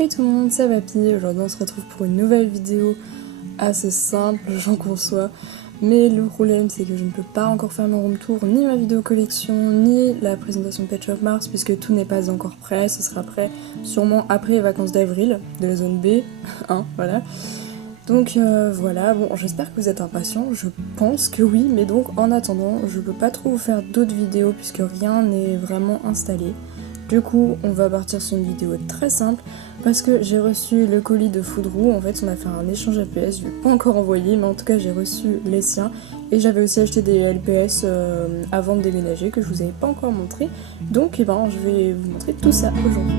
Hey tout le monde, c'est Vapi. Aujourd'hui on se retrouve pour une nouvelle vidéo assez simple, j'en conçois. Mais le problème c'est que je ne peux pas encore faire mon room tour, ni ma vidéo collection, ni la présentation de Pet Shop Mars, puisque tout n'est pas encore prêt. Ce sera prêt sûrement après les vacances d'avril de la zone B, hein, voilà. Donc voilà, bon j'espère que vous êtes impatients, je pense que oui, mais donc en attendant, je peux pas trop vous faire d'autres vidéos puisque rien n'est vraiment installé. Du coup, on va partir sur une vidéo très simple parce que j'ai reçu le colis de Foodroo. En fait, on a fait un échange LPS, je ne l'ai pas encore envoyé, mais en tout cas, j'ai reçu les siens. Et j'avais aussi acheté des LPS avant de déménager que je vous avais pas encore montré. Donc, je vais vous montrer tout ça aujourd'hui.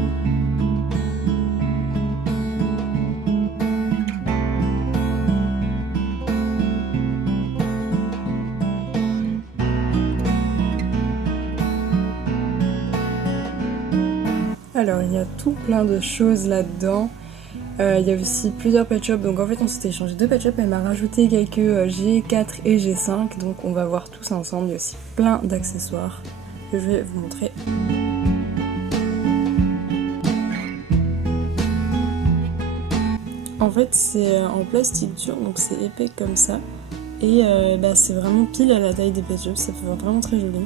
Alors, il y a tout plein de choses là-dedans. Il y a aussi plusieurs pet shops, donc en fait on s'était échangé deux pet shops, elle m'a rajouté quelques G4 et G5, donc on va voir tout ça ensemble. Il y a aussi plein d'accessoires que je vais vous montrer. En fait c'est en plastique dur, donc c'est épais comme ça, et c'est vraiment pile à la taille des pet shops, ça fait vraiment très joli.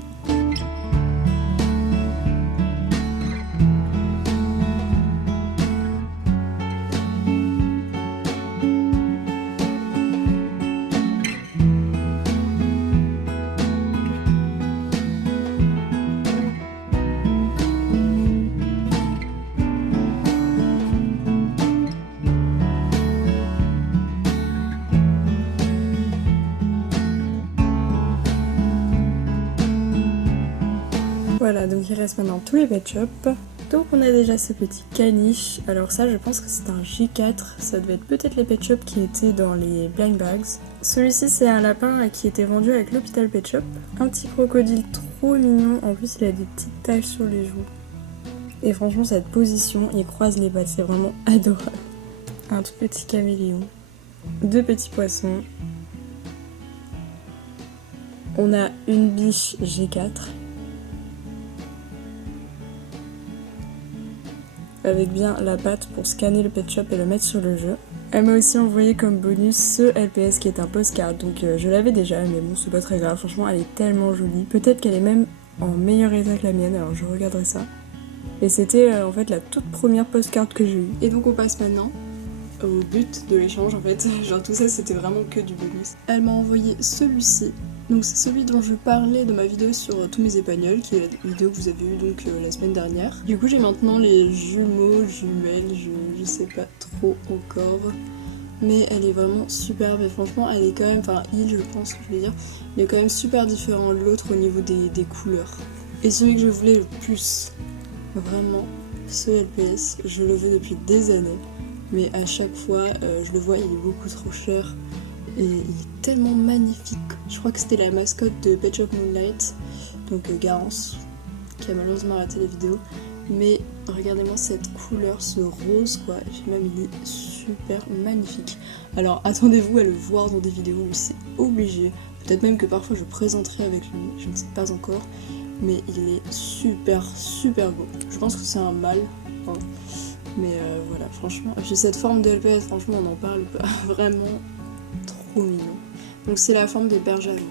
Voilà, donc il reste maintenant tous les pet shops. Donc on a déjà ce petit caniche. Alors ça, je pense que c'est un J4. Ça devait être peut-être les pet shops qui étaient dans les blind bags. Celui-ci, c'est un lapin qui était vendu avec l'hôpital Pet Shop. Un petit crocodile trop mignon. En plus, il a des petites taches sur les joues. Et franchement, cette position, il croise les pattes. C'est vraiment adorable. Un tout petit caméléon. Deux petits poissons. On a une biche G4. Avec bien la patte pour scanner le pet shop et le mettre sur le jeu. Elle m'a aussi envoyé comme bonus ce LPS qui est un postcard, donc je l'avais déjà, mais bon c'est pas très grave, franchement elle est tellement jolie. Peut-être qu'elle est même en meilleur état que la mienne, alors je regarderai ça. Et c'était en fait la toute première postcard que j'ai eue. Et donc on passe maintenant au but de l'échange en fait, genre tout ça c'était vraiment que du bonus. Elle m'a envoyé celui-ci. Donc c'est celui dont je parlais dans ma vidéo sur tous mes épagnols, qui est la vidéo que vous avez eue donc la semaine dernière. Du coup j'ai maintenant les jumeaux, jumelles, je sais pas trop encore. Mais elle est vraiment superbe et franchement elle est quand même, enfin il je pense que je vais dire, il est quand même super différent de l'autre au niveau des couleurs. Et celui que je voulais le plus, vraiment, ce LPS, je le veux depuis des années. Mais à chaque fois, je le vois, il est beaucoup trop cher. Et il est tellement magnifique. Je crois que c'était la mascotte de Pet Shop Moonlight, donc Garance, qui a malheureusement raté la vidéo. Mais regardez-moi cette couleur, ce rose quoi, même il est super magnifique. Alors attendez-vous à le voir dans des vidéos, c'est obligé. Peut-être même que parfois je présenterai avec lui, je ne sais pas encore. Mais il est super beau. Je pense que c'est un mâle, hein. Mais voilà, franchement. Et puis cette forme de LPS, franchement on en parle pas, vraiment trop mignon. Donc c'est la forme des berges allemands.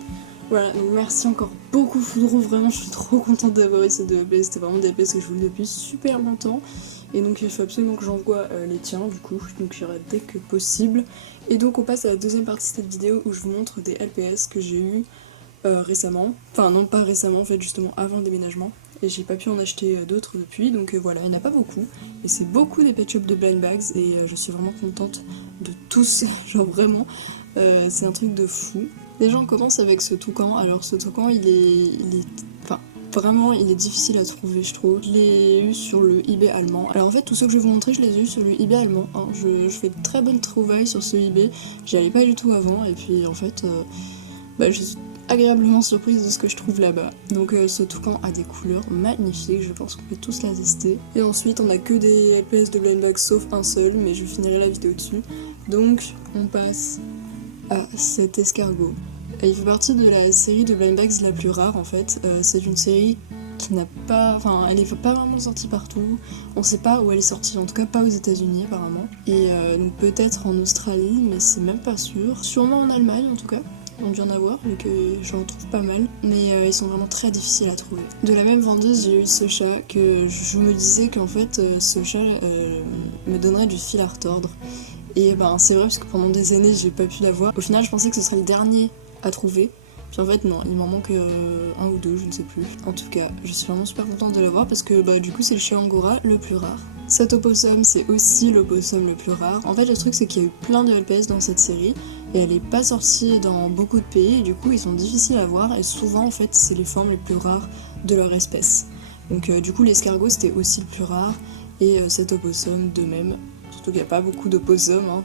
Voilà, donc merci encore beaucoup Foodroo, vraiment je suis trop contente d'avoir eu ces deux LPS, c'était vraiment des LPS que je voulais depuis super longtemps. Et donc il faut absolument que j'envoie les tiens du coup, donc j'irai dès que possible. Et donc on passe à la deuxième partie de cette vidéo où je vous montre des LPS que j'ai eu récemment. Enfin non pas récemment en fait, justement avant le déménagement. Et j'ai pas pu en acheter d'autres depuis, donc voilà, il n'y en a pas beaucoup. Et c'est beaucoup des pet shops de blind bags et je suis vraiment contente de tous, genre vraiment, c'est un truc de fou. Déjà on commence avec ce toucan, alors ce toucan il est enfin vraiment il est difficile à trouver je trouve. Je l'ai eu sur le eBay allemand. Alors en fait tous ceux que je vais vous montrer je les ai eu sur le eBay allemand, hein. Je fais de très bonnes trouvailles sur ce eBay, j'y allais pas du tout avant et puis en fait je suis agréablement surprise de ce que je trouve là-bas. Donc ce toucan a des couleurs magnifiques, je pense qu'on peut tous la tester. Et ensuite on a que des LPS de blind bag sauf un seul, mais je finirai la vidéo dessus. Donc on passe à cet escargot. Et il fait partie de la série de blind bags la plus rare en fait. C'est une série qui n'a pas... Enfin, elle est pas vraiment sortie partout. On sait pas où elle est sortie, en tout cas pas aux États-Unis apparemment. Et donc peut-être en Australie, mais c'est même pas sûr. Sûrement en Allemagne en tout cas. On dû en avoir, vu que j'en trouve pas mal. Mais ils sont vraiment très difficiles à trouver. De la même vendeuse, j'ai eu ce chat que je me disais qu'en fait, ce chat me donnerait du fil à retordre. Et ben c'est vrai parce que pendant des années, j'ai pas pu l'avoir. Au final, je pensais que ce serait le dernier à trouver. Puis en fait non, il m'en manque un ou deux, je ne sais plus. En tout cas, je suis vraiment super contente de l'avoir parce que bah, du coup c'est le chat angora le plus rare. Cet opossum, c'est aussi l'opossum le plus rare. En fait le truc c'est qu'il y a eu plein de LPS dans cette série et elle est pas sortie dans beaucoup de pays et du coup ils sont difficiles à voir et souvent en fait c'est les formes les plus rares de leur espèce. Donc du coup l'escargot c'était aussi le plus rare et cet opossum de même. Surtout qu'il n'y a pas beaucoup d'opossums hein.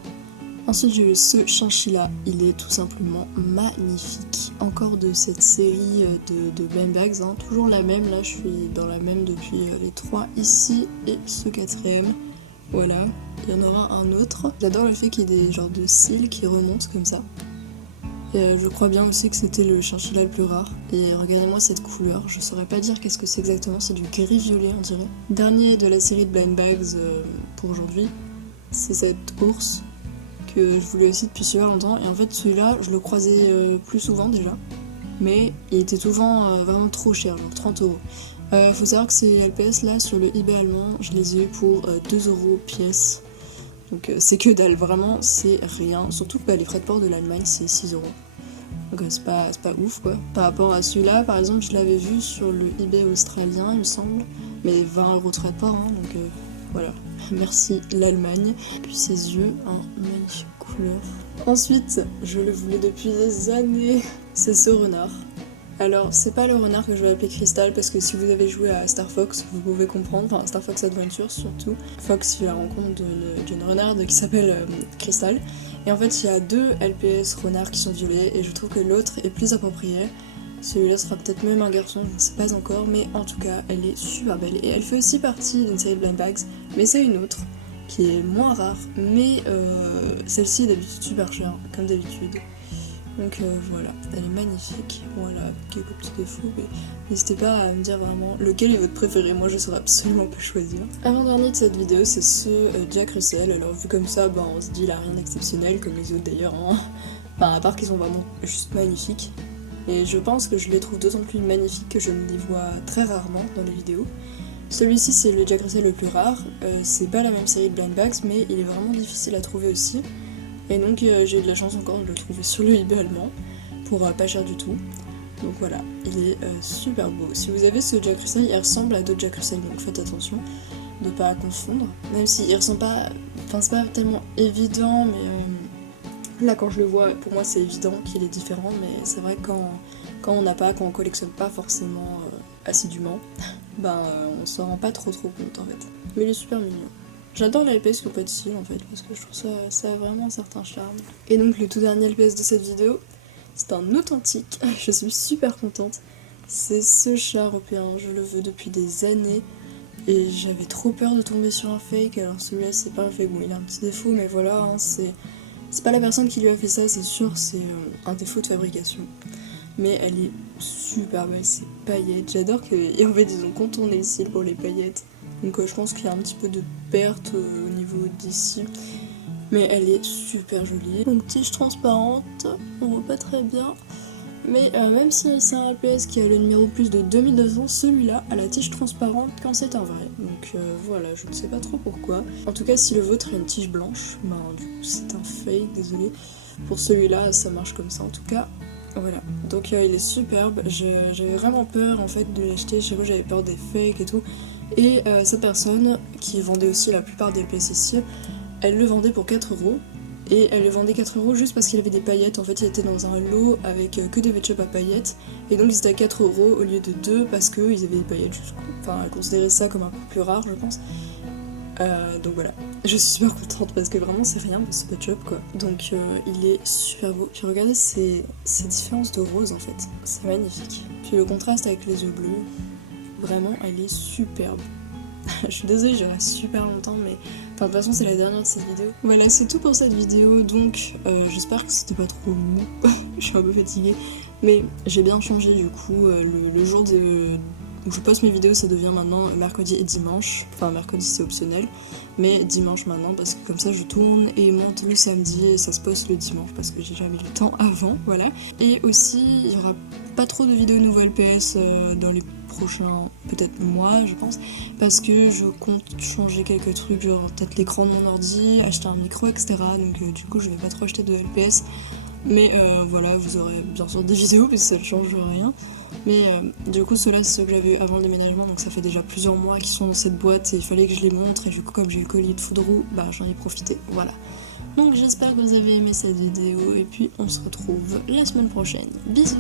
Ensuite j'ai eu ce chinchilla, il est tout simplement magnifique. Encore de cette série de blind bags, hein. Toujours la même, là je suis dans la même depuis les 3 ici et ce 4ème. Voilà, il y en aura un autre. J'adore le fait qu'il y ait des genres de cils qui remontent comme ça. Et je crois bien aussi que c'était le chinchilla le plus rare. Et regardez-moi cette couleur, je saurais pas dire qu'est-ce que c'est exactement, c'est du gris-violet on dirait. Dernier de la série de blind bags pour aujourd'hui, c'est cet ours que je voulais aussi depuis super longtemps et en fait celui-là je le croisais plus souvent déjà mais il était souvent vraiment trop cher, genre 30€. Faut savoir que ces LPS là sur le eBay allemand je les ai eu pour 2€ pièce donc c'est que dalle, vraiment c'est rien, surtout que bah, les frais de port de l'Allemagne c'est 6€. Donc c'est pas ouf quoi. Par rapport à celui-là par exemple je l'avais vu sur le eBay australien il me semble, mais 20€ de frais de port hein, donc voilà. Merci l'Allemagne. Puis ses yeux, hein, magnifique couleur. Ensuite, je le voulais depuis des années, c'est ce renard. Alors, c'est pas le renard que je vais appeler Crystal parce que si vous avez joué à Star Fox, vous pouvez comprendre, enfin Star Fox Adventure surtout. Fox, il la rencontre d'une renarde qui s'appelle Crystal. Et en fait, il y a 2 LPS renards qui sont violets et je trouve que l'autre est plus approprié. Celui-là sera peut-être même un garçon, je ne sais pas encore, mais en tout cas, elle est super belle. Et elle fait aussi partie d'une série de blind bags, mais c'est une autre, qui est moins rare, mais celle-ci est d'habitude super chère, comme d'habitude. Donc voilà, elle est magnifique, voilà, avec quelques petits défauts, mais n'hésitez pas à me dire vraiment lequel est votre préféré, moi je saurais absolument pas choisir. Avant-dernier de cette vidéo, c'est ce Jack Russell, alors vu comme ça, bah, on se dit il a rien d'exceptionnel, comme les autres d'ailleurs, hein. Enfin, à part qu'ils sont vraiment juste magnifiques. Et je pense que je les trouve d'autant plus magnifiques que je ne les vois très rarement dans les vidéos. Celui-ci c'est le Jack Russell le plus rare, c'est pas la même série de blind bags mais il est vraiment difficile à trouver aussi. Et donc j'ai eu de la chance encore de le trouver sur le eBay allemand, pour pas cher du tout. Donc voilà, il est super beau. Si vous avez ce Jack Russell, il ressemble à d'autres Jack Russell, donc faites attention de pas confondre. Même s'il ressemble pas, enfin c'est pas tellement évident mais... Là quand je le vois, pour moi c'est évident qu'il est différent, mais c'est vrai que quand on collectionne pas forcément assidûment, ben on s'en rend pas trop compte en fait. Mais il est super mignon. J'adore la LPS compatible en fait, parce que je trouve ça a vraiment un certain charme. Et donc le tout dernier LPS de cette vidéo, c'est un authentique, je suis super contente. C'est ce chat européen, je le veux depuis des années. Et j'avais trop peur de tomber sur un fake, alors celui-là c'est pas un fake, bon il a un petit défaut, mais voilà, hein, c'est pas la personne qui lui a fait ça, c'est sûr, c'est un défaut de fabrication. Mais elle est super belle, ces paillettes. J'adore et en fait ils ont contourné le cil pour les paillettes. Donc je pense qu'il y a un petit peu de perte au niveau d'ici. Mais elle est super jolie. Donc tige transparente, on voit pas très bien. Mais même si c'est un LPS qui a le numéro plus de 2200, celui-là a la tige transparente quand c'est un vrai. Donc voilà, je ne sais pas trop pourquoi. En tout cas, si le vôtre a une tige blanche, ben du coup c'est un fake, désolé. Pour celui-là, ça marche comme ça en tout cas. Voilà, donc il est superbe. J'avais vraiment peur en fait de l'acheter, je sais pas, j'avais peur des fakes et tout. Et cette personne qui vendait aussi la plupart des LPS ici, elle le vendait pour 4€. Et elle le vendait 4€ juste parce qu'il avait des paillettes. En fait, il était dans un lot avec que des pet-shops à paillettes. Et donc, ils étaient à 4€ au lieu de 2 parce qu'ils avaient des paillettes. Enfin, elle considérait ça comme un peu plus rare, je pense. Donc voilà. Je suis super contente parce que vraiment, c'est rien pour ce pet-shop, quoi. Donc, il est super beau. Puis regardez ces différences de rose, en fait. C'est magnifique. Puis le contraste avec les yeux bleus, vraiment, elle est superbe. Je suis désolée, je reste super longtemps, mais enfin, de toute façon c'est la dernière de cette vidéo. Voilà, c'est tout pour cette vidéo, donc j'espère que c'était pas trop mou. Je suis un peu fatiguée, mais j'ai bien changé du coup le jour où je poste mes vidéos, ça devient maintenant mercredi et dimanche. Enfin, mercredi c'est optionnel, mais dimanche maintenant, parce que comme ça je tourne et monte le samedi et ça se poste le dimanche parce que j'ai jamais eu le temps avant, voilà. Et aussi, il y aura pas trop de vidéos nouveau LPS dans les prochains peut-être mois je pense, parce que je compte changer quelques trucs, genre peut-être l'écran de mon ordi, acheter un micro, etc. Donc du coup je vais pas trop acheter de LPS. Mais voilà, vous aurez bien sûr des vidéos parce que ça ne change rien. Mais du coup, ceux-là, c'est ceux que j'avais eu avant le déménagement, donc ça fait déjà plusieurs mois qu'ils sont dans cette boîte et il fallait que je les montre. Et du coup, comme j'ai eu le colis de Foodroo, bah j'en ai profité. Voilà. Donc j'espère que vous avez aimé cette vidéo et puis on se retrouve la semaine prochaine. Bisous!